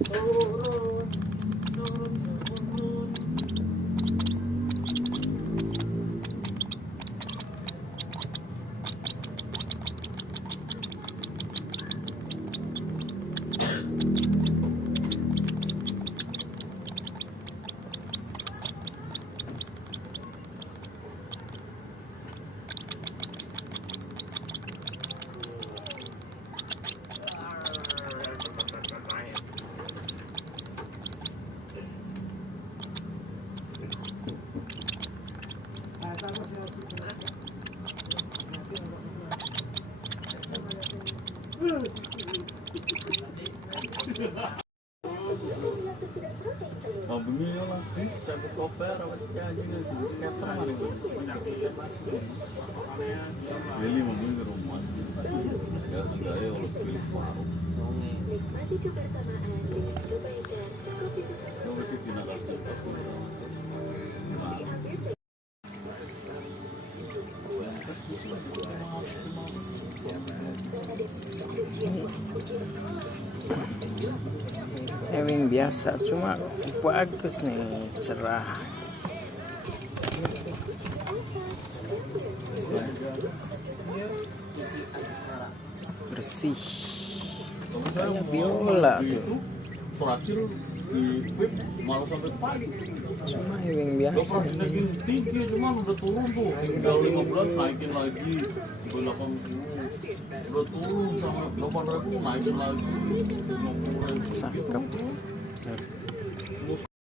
Turun, turun, turun. Oh, begini lah, cabut koper, apa aja nih, ketra gitu. Beli mobil di rumah, ya seenggaknya kalau beli separuh. Nikmati kebersamaan dengan kebaikan kopi susu. Coba kita nak kasih Emang biasa, cuma bagus nih, cerah. Bersih. Kayak biola tuh. Terakhir di web malah sampai pagi. Cuma emang biasa. Naikin tinggi, cuman udah turun tuh. Tinggal 15 naikin lagi, 80. Udah turun sama 8.000 naikin lagi. 50.000. Cakep.